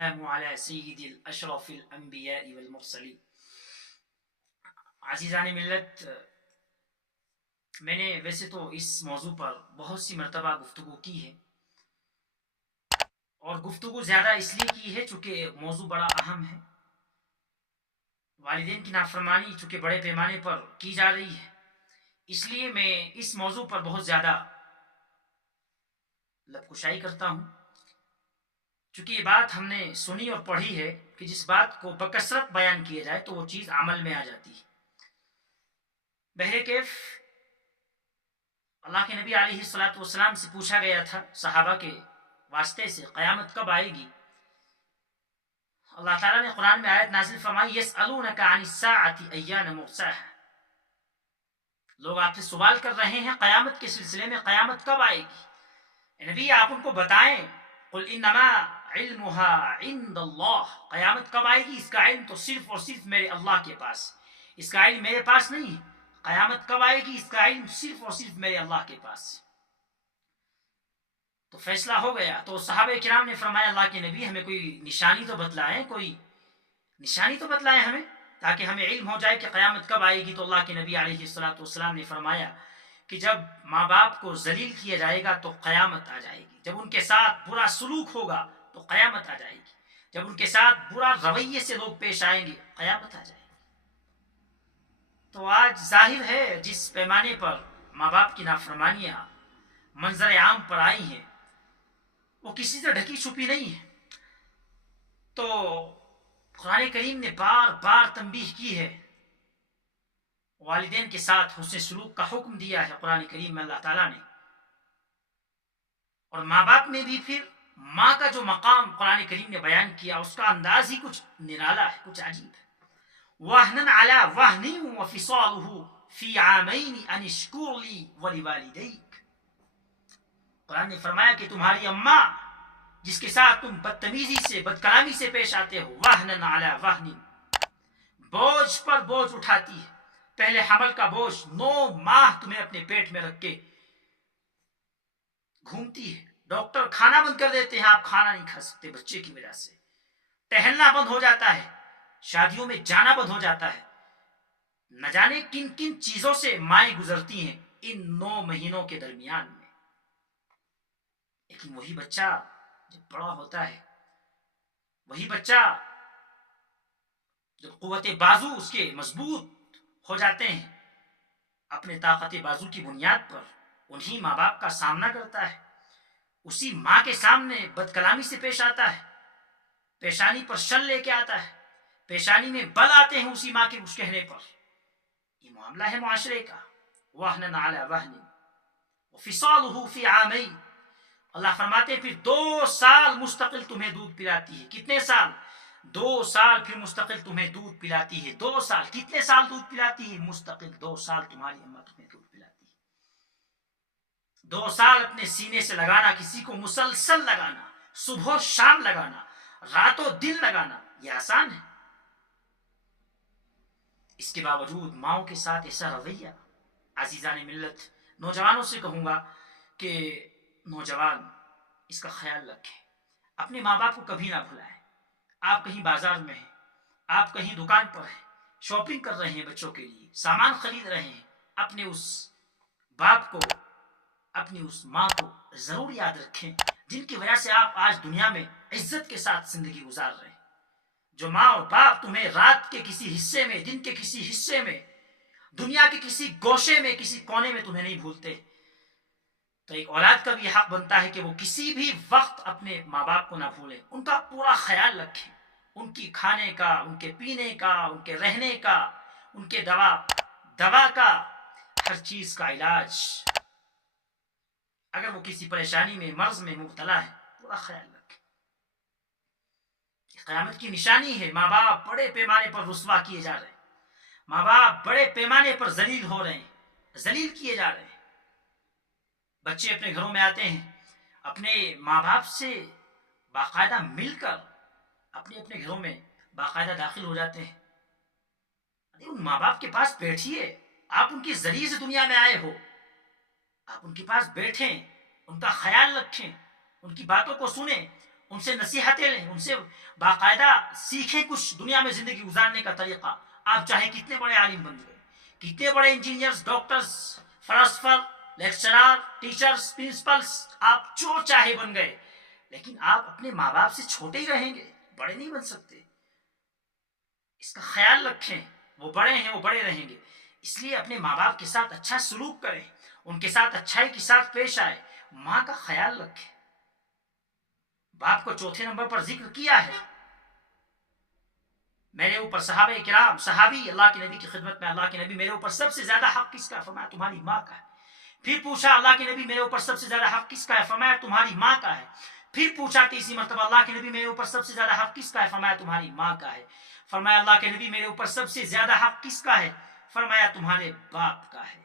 السلام علی سید الاشرف الانبیاء والمرسلین۔ عزیزان ملت، میں نے ویسے تو اس موضوع پر بہت سی مرتبہ گفتگو کی ہے، اور گفتگو زیادہ اس لیے کی ہے چونکہ موضوع بڑا اہم ہے۔ والدین کی نافرمانی چونکہ بڑے پیمانے پر کی جا رہی ہے، اس لیے میں اس موضوع پر بہت زیادہ لب کشائی کرتا ہوں، چونکہ یہ بات ہم نے سنی اور پڑھی ہے کہ جس بات کو بکثرت بیان کیا جائے تو وہ چیز عمل میں آ جاتی ہے۔ بہرکیف اللہ کے نبی علیہ الصلوۃ والسلام سے پوچھا گیا تھا صحابہ کے واسطے سے قیامت کب آئے گی۔ اللہ تعالیٰ نے قرآن میں آیت نازل فرمائی یسألونک عن الساعة ایان مرساها، لوگ آپ سے سوال کر رہے ہیں قیامت کے سلسلے میں، قیامت کب آئے گی۔ اے نبی آپ ان کو بتائیں، قل انما علمها عند اللہ، قیامت کب آئے گی اس کا علم تو صرف اور صرف میرے اللہ کے پاس، اس کا علم میرے پاس نہیں ہے۔ قیامت کب آئے گی اس کا علم صرف اور صرف میرے اللہ کے پاس۔ تو فیصلہ ہو گیا، تو صحابہ کرام نے فرمایا اللہ کے نبی ہمیں کوئی نشانی تو بتلائیں، کوئی نشانی تو بتلائیں ہمیں تاکہ ہمیں علم ہو جائے کہ قیامت کب آئے گی۔ تو اللہ کے نبی علیہ الصلوۃ والسلام نے فرمایا کہ جب ماں باپ کو ذلیل کیا جائے گا تو قیامت آ جائے گی، جب ان کے ساتھ برا سلوک ہوگا تو قیامت آ جائے گی، جب ان کے ساتھ برا رویے سے لوگ پیش آئیں گے قیامت آ جائے گی۔ تو آج ظاہر ہے جس پیمانے پر ماں باپ کی نافرمانیاں منظر عام پر آئی ہیں وہ کسی سے ڈھکی چھپی نہیں ہے۔ تو قرآن کریم نے بار بار تنبیہ کی ہے، والدین کے ساتھ حسن سلوک کا حکم دیا ہے قرآن کریم میں اللہ تعالیٰ نے، اور ماں باپ میں بھی پھر ماں کا جو مقام قرآن کریم نے بیان کیا اس کا انداز ہی کچھ نرالا ہے، کچھ عجیب ہے۔ وَهْنًا عَلَى وَهْنٍ وَفِصَالُهُ فِي عَامَيْنِ أَنِ اشْكُرْ لِي وَلِوَالِدَيْكَ، قرآن نے فرمایا کہ تمہاری اماں جس کے ساتھ تم بدتمیزی سے بد کلامی سے پیش آتے ہو، وَهْنًا عَلَى وَهْنٍ، بوجھ پر بوجھ اٹھاتی ہے، پہلے حمل کا بوجھ 9 ماہ تمہیں اپنے پیٹ میں رکھ کے گھومتی ہے، ڈاکٹر کھانا بند کر دیتے ہیں، آپ کھانا نہیں کھا سکتے بچے کی وجہ سے، ٹہلنا بند ہو جاتا ہے، شادیوں میں جانا بند ہو جاتا ہے، نہ جانے کن کن چیزوں سے مائیں گزرتی ہیں ان 9 مہینوں کے درمیان میں۔ لیکن وہی بچہ جب بڑا ہوتا ہے، وہی بچہ جب قوت بازو اس کے مضبوط ہو جاتے ہیں، اپنے طاقت بازو کی بنیاد پر انہی ماں باپ کا سامنا کرتا ہے، اسی ماں کے سامنے بد کلامی سے پیش آتا ہے، پیشانی پر شل لے کے آتا ہے، پیشانی میں بل آتے ہیں اسی ماں کے اس کہنے پر۔ یہ معاملہ ہے معاشرے کا۔ وَهْنًا عَلَى وَهْنٍ وَفِصَالُهُ فِي عَامَيْنِ، اللہ فرماتے پھر 2 سال مستقل تمہیں دودھ پلاتی ہے۔ کتنے سال؟ 2 سال پھر مستقل تمہیں دودھ پلاتی ہے۔ 2 سال، کتنے سال دودھ پلاتی ہے؟ مستقل 2 سال تمہاری اماں تمہیں دودھ پلاتی ہے۔ 2 سال اپنے سینے سے لگانا، کسی کو مسلسل لگانا، صبح و شام لگانا، رات و دن لگانا، یہ آسان ہے؟ اس کے باوجود ماؤں کے ساتھ ایسا رویہ۔ عزیزان ملت، نوجوانوں سے کہوں گا کہ نوجوان اس کا خیال رکھیں، اپنے ماں باپ کو کبھی نہ بھلائیں۔ آپ کہیں بازار میں ہیں، آپ کہیں دکان پر ہیں، شاپنگ کر رہے ہیں بچوں کے لیے، سامان خرید رہے ہیں، اپنے اس باپ کو، اپنی اس ماں کو ضرور یاد رکھیں جن کی وجہ سے آپ آج دنیا میں عزت کے ساتھ زندگی گزار رہے ہیں۔ جو ماں اور باپ تمہیں رات کے کسی حصے میں، دن کے کسی حصے میں، دنیا کے کسی گوشے میں، کسی کونے میں تمہیں نہیں بھولتے، تو ایک اولاد کا بھی حق بنتا ہے کہ وہ کسی بھی وقت اپنے ماں باپ کو نہ بھولے، ان کا پورا خیال رکھیں، ان کی کھانے کا، ان کے پینے کا، ان کے رہنے کا، ان کے دوا کا، ہر چیز کا علاج، اگر وہ کسی پریشانی میں، مرض میں مبتلا ہے، پورا خیال رکھیں۔ قیامت کی نشانی ہے، ماں باپ بڑے پیمانے پر رسوا کیے جا رہے ہیں، ماں باپ بڑے پیمانے پر ذلیل ہو رہے ہیں، ذلیل کیے جا رہے ہیں۔ بچے اپنے گھروں میں آتے ہیں، اپنے ماں باپ سے باقاعدہ مل کر اپنے اپنے گھروں میں باقاعدہ داخل ہو جاتے ہیں۔ ان ماں باپ کے پاس بیٹھیے، آپ ان کے ذریعے سے دنیا میں آئے ہو، آپ ان کے پاس بیٹھیں، ان کا خیال رکھیں، ان کی باتوں کو سنیں، ان سے نصیحتیں لیں، ان سے باقاعدہ سیکھیں کچھ دنیا میں زندگی گزارنے کا طریقہ. آپ چاہے کتنے بڑے عالم بن گئے، کتنے بڑے engineers, doctors, philosopher, lecturer, teachers, principles, آپ جو چاہے بن گئے، لیکن آپ اپنے ماں باپ سے چھوٹے ہی رہیں گے، بڑے نہیں بن سکتے. اس کا خیال رکھیں. وہ بڑے ہیں، وہ بڑے رہیں گے. اس لیے اپنے ماں باپ کے ساتھ اچھا سلوک کریں، ان کے ساتھ اچھائی کے ساتھ پیش آئے. ماں کا خیال رکھیں. باپ کو چوتھے نمبر پر ذکر کیا ہے. میرے اوپر صحابہ کرام، صحابی اللہ کے نبی کی خدمت میں، اللہ کے نبی میرے اوپر سب سے زیادہ حق کس کا ہے؟ فرمایا تمہاری ماں کا ہے. پھر پوچھا اللہ کے نبی میرے اوپر سب سے زیادہ حق کس کا ہے؟ فرمایا تمہاری ماں کا ہے. پھر پوچھا تیسری مرتبہ اللہ کے نبی میرے اوپر سب سے زیادہ حق کس کا ہے؟ فرمایا تمہاری ماں کا ہے. فرمایا اللہ کے نبی میرے اوپر سب سے زیادہ حق کس کا ہے؟ فرمایا تمہارے باپ کا ہے.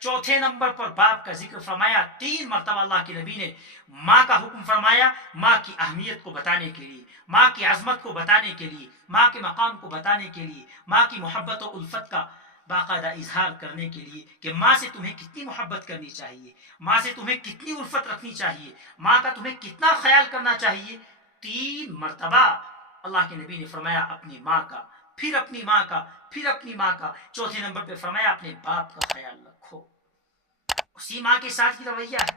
چوتھے نمبر پر باپ کا ذکر فرمایا. 3 مرتبہ اللہ کے نبی نے ماں کا حکم فرمایا، ماں کی اہمیت کو بتانے کے لیے، ماں کی عظمت کو بتانے کے لیے، ماں کے مقام کو بتانے کے لیے، ماں کی محبت و الفت کا باقاعدہ اظہار کرنے کے لیے کہ ماں سے تمہیں کتنی محبت کرنی چاہیے، ماں سے تمہیں کتنی الفت رکھنی چاہیے، ماں کا تمہیں کتنا خیال کرنا چاہیے. 3 مرتبہ اللہ کے نبی نے فرمایا اپنی ماں کا، پھر اپنی ماں کا، پھر اپنی ماں کا. چوتھے نمبر پہ فرمایا اپنے باپ کا خیال رکھو. اسی ماں کے ساتھ یہ رویہ ہے،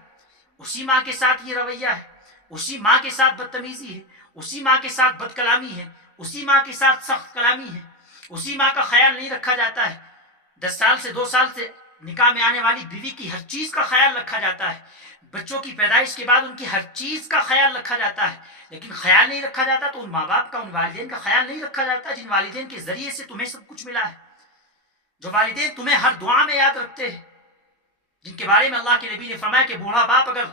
اسی ماں کے ساتھ یہ رویہ ہے، اسی ماں کے ساتھ بدتمیزی ہے، اسی ماں کے ساتھ بد کلامی ہے، اسی ماں کے ساتھ سخت کلامی ہے، اسی ماں کا خیال نہیں رکھا جاتا ہے. 10 سال سے 2 سال سے نکاح میں آنے والی بیوی کی ہر چیز کا خیال رکھا جاتا ہے. بچوں کی پیدائش کے بعد ان کی ہر چیز کا خیال رکھا جاتا ہے. لیکن خیال نہیں رکھا جاتا تو ان ماں باپ کا، ان والدین کا خیال نہیں رکھا جاتا جن والدین کے ذریعے سے تمہیں سب کچھ ملا ہے، جو والدین تمہیں ہر دعا میں یاد رکھتے ہیں، جن کے بارے میں اللہ کے نبی نے فرمایا کہ بوڑھا باپ اگر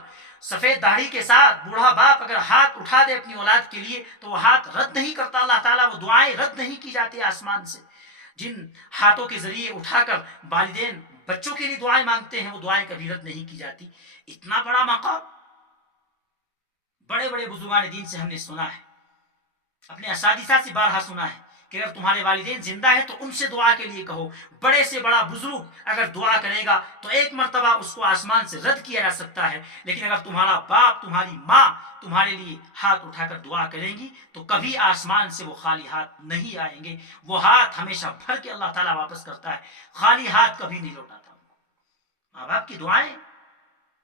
سفید داڑھی کے ساتھ، بوڑھا باپ اگر ہاتھ اٹھا دے اپنی اولاد کے لیے تو وہ ہاتھ رد نہیں کرتا اللہ تعالیٰ، وہ دعائیں رد نہیں کی جاتی آسمان سے. جن ہاتھوں کے ذریعے اٹھا کر والدین بچوں کے لیے دعائیں مانگتے ہیں وہ دعائیں کبھی رد نہیں کی جاتی. اتنا بڑا مقام بڑے بڑے بزرگان دین سے ہم نے سنا ہے، اپنے اساتذہ سے بارہا سنا ہے کہ اگر تمہارے والدین زندہ ہے تو ان سے دعا کے لیے کہو. بڑے سے بڑا بزرگ اگر دعا کرے گا تو 1 مرتبہ اس کو آسمان سے رد کیا جا سکتا ہے، لیکن اگر تمہارا باپ، تمہاری ماں تمہارے لیے ہاتھ اٹھا کر دعا کریں گی تو کبھی آسمان سے وہ خالی ہاتھ نہیں آئیں گے. وہ ہاتھ ہمیشہ بھر کے اللہ تعالیٰ واپس کرتا ہے، خالی ہاتھ کبھی نہیں لوٹاتا. ماں باپ کی دعائیں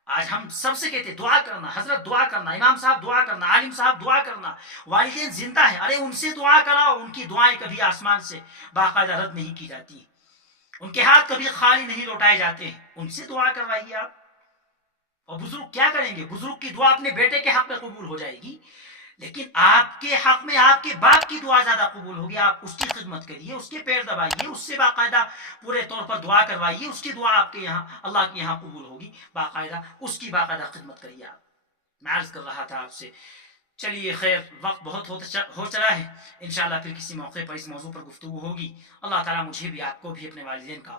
آج ہم سب سے کہتے ہیں دعا کرنا، حضرت دعا کرنا، امام صاحب دعا کرنا، عالم صاحب دعا کرنا. والدین زندہ ہے، ارے ان سے دعا کراؤ. ان کی دعائیں کبھی آسمان سے باقاعدہ رد نہیں کی جاتی، ان کے ہاتھ کبھی خالی نہیں لوٹائے جاتے ہیں. ان سے دعا کروائیے آپ. اور بزرگ کیا کریں گے؟ بزرگ کی دعا اپنے بیٹے کے حق میں قبول ہو جائے گی، لیکن آپ کے حق میں آپ کے باپ کی دعا زیادہ قبول ہوگی. آپ اس کی خدمت کریے، اس کے پیر دبائیے، اس سے باقاعدہ پورے طور پر دعا کروائیے. اس کی دعا آپ کے یہاں، اللہ کے یہاں قبول ہوگی. باقاعدہ اس کی باقاعدہ خدمت کریے آپ. میں عرض کر رہا تھا آپ سے. چلیے خیر، وقت بہت ہو چلا ہے. انشاءاللہ پھر کسی موقع پر اس موضوع پر گفتگو ہوگی. اللہ تعالیٰ مجھے بھی، آپ کو بھی، اپنے والدین کا